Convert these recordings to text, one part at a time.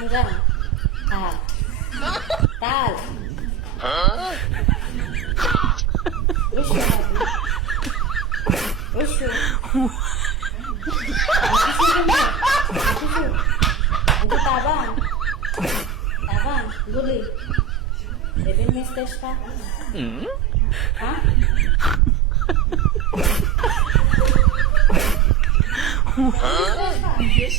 এখন যান তাল তাল Taban, taban, guli. Bebin mistes ka? Ha? Yes,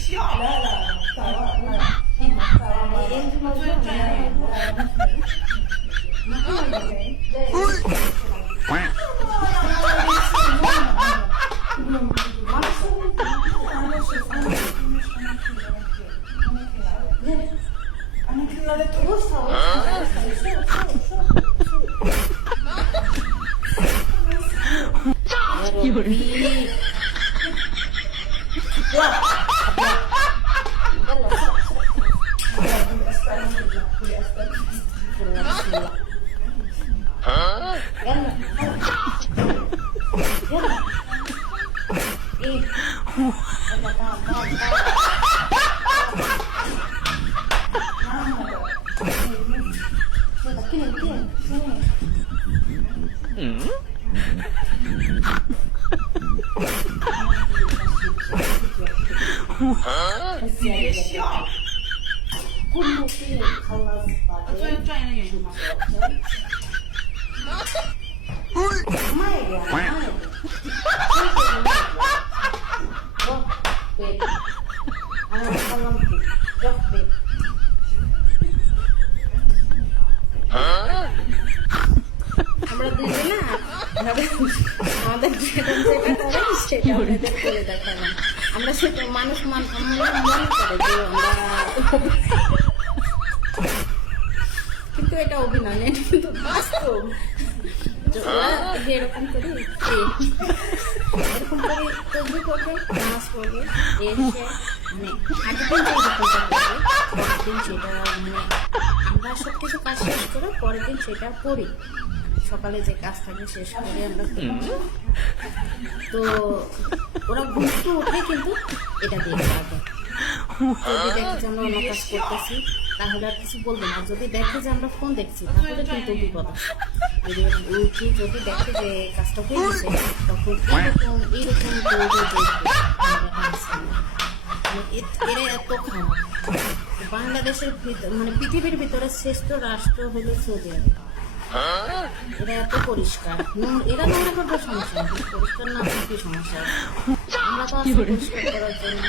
আমরা দুজন না আমাদের যেটা যেটা করে সেটা আমাদের করে দেখালাম আমরা সেটা মানুষ মনে করে যে আমরা কিন্তু এটা অভিনয় না, এটা কিন্তু বাস্তব। এরকম করে এরকম করে তবু করবে, নামাজ পড়বে, এসে মানে আগের দিন যেরকমটা করবে পরের দিন সেটা মানে আমরা সব কিছু কাজ শেষ করে পরের দিন সেটা করি। সকালে যে কাজ থাকে শেষ করে আমরা তো ওরা ঘুরতে উঠে কিন্তু এটা দেখে আগে যদি দেখে যে আমরা অন্য কাজ করতেছি তাহলে আর কিছু বলবো না, যদি দেখে যে আমরা ফোন দেখছি তাহলে কিন্তু বিপদ আছে। যদি দেখে যে কাজটা হয়ে গেছে তখন এইরকম করে দেখবে এরা এত খারাপ। বাংলাদেশের মানে পৃথিবীর ভিতরে শ্রেষ্ঠ রাষ্ট্র হলো সৌদি আরব। এরা এত পরিষ্কার, এরা নোংরা করবে সমস্যা, পরিষ্কার না কি সমস্যা? আমরা তো আছি পরিষ্কার করার জন্য।